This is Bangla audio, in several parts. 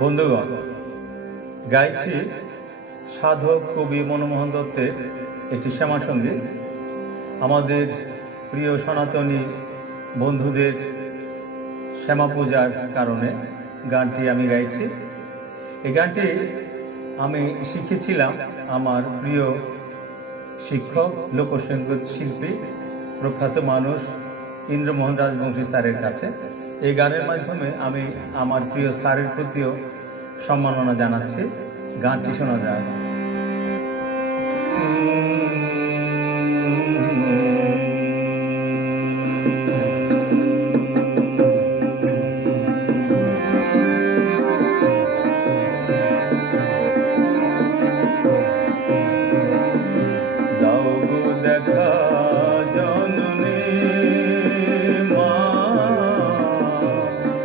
বন্ধুগণ, গাইছি সাধক কবি মনমোহন দত্তের একটি শ্যামাসঙ্গীত। আমাদের প্রিয় সনাতনী বন্ধুদের শ্যামা পূজার কারণে গানটি আমি গাইছি। এই গানটি আমি শিখেছিলাম আমার প্রিয় শিক্ষক, লোকসঙ্গীত শিল্পী, প্রখ্যাত মানুষ ইন্দ্রমোহন রাজবংশী স্যারের কাছে। এই গানের মাধ্যমে আমি আমার প্রিয় স্যারের প্রতিও সম্মাননা জানাচ্ছি। গানটি শোনা যায়। দাও গো দেখা জননী মা,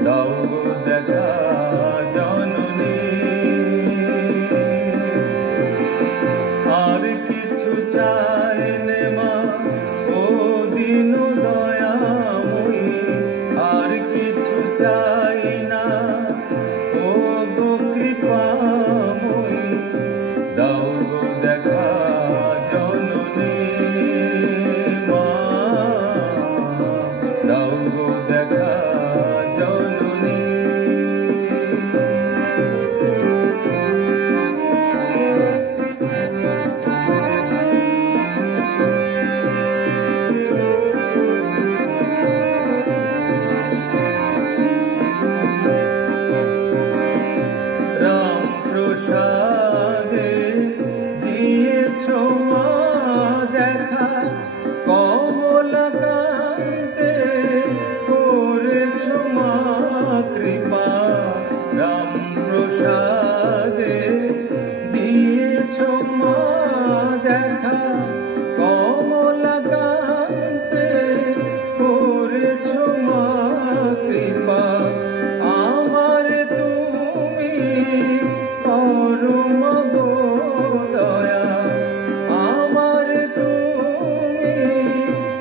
দাও গো দেখা জননী, আর কিছু চাই নে মা ও দিন দয়াময়ী, আর কিছু চাই না ও গো কৃপাময়ী। দাও গো দেখা জননী মা, দাও গো দেখা জননী। রাম প্রসাদে দিয়েছ মা দেখা, কমলাকান্তে করেছ মা কৃপা। রাম প্রসাদে দিয়েছ মা দেখা, কমলাকান্তে করেছ মা কৃপা। আমার তুমি করো গো দয়া, আমার তুমি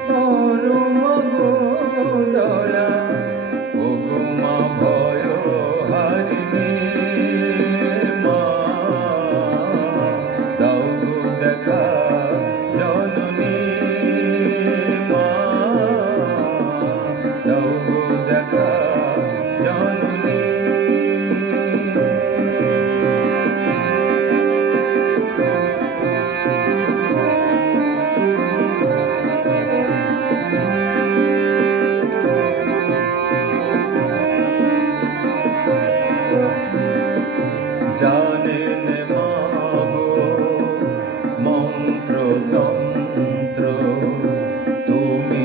করো গো দয়া। ও গো মা ভয় হারিণী মা, দাও গো দেখা জননী মা, দাও গো দেখা জননী। জানেন মা গো মন্ত্র তন্ত্র, তুমি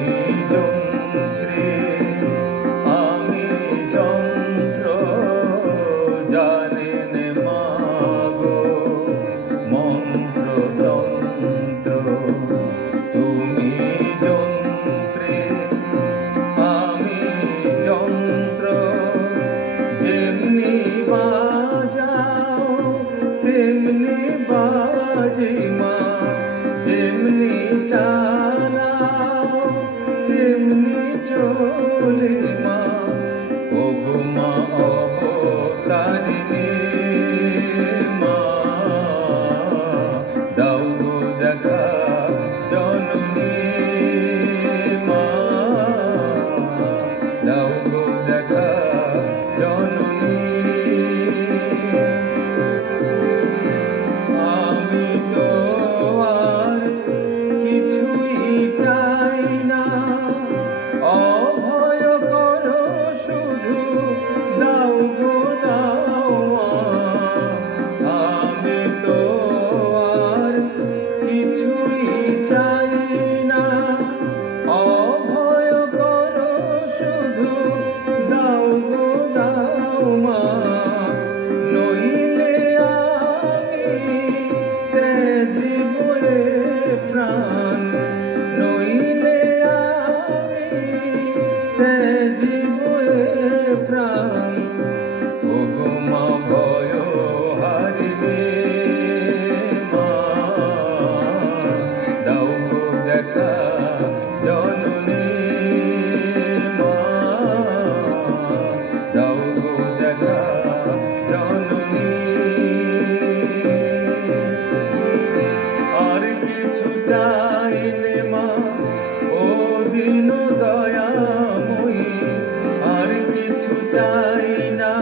যন্ত্রী আমি যন্ত্র। জানেন মা গো মন্ত্র তন্ত্র, তুমি যন্ত্রী আমি যন্ত্র। যেমনি বাজাও তেমনি বাজি মা, যেমনি চালাও তেমনি চলে মা। ও গো মা অবতারিণী মা, দাও গো দেখা জননী মা, দাও গো দেখা জননী। আমি তো আর কিছুই চাই না, অভয় করো শুধু দাও গো দাও। আমি তো আর কিছুই চাই না, অভয় করো শুধু দাও গো দাও মা। নইলে আমি তেজিব এ প্রাণ, নইলে আমি তেজিব এ প্রাণ। ও গো মা ভয় হারিণী মা, দাও গো দেখা জননী মা, দাও গো দেখা জননী। কিছু চাই নে মা, ও দীন দয়াময়ী, আর কিছু চাই না।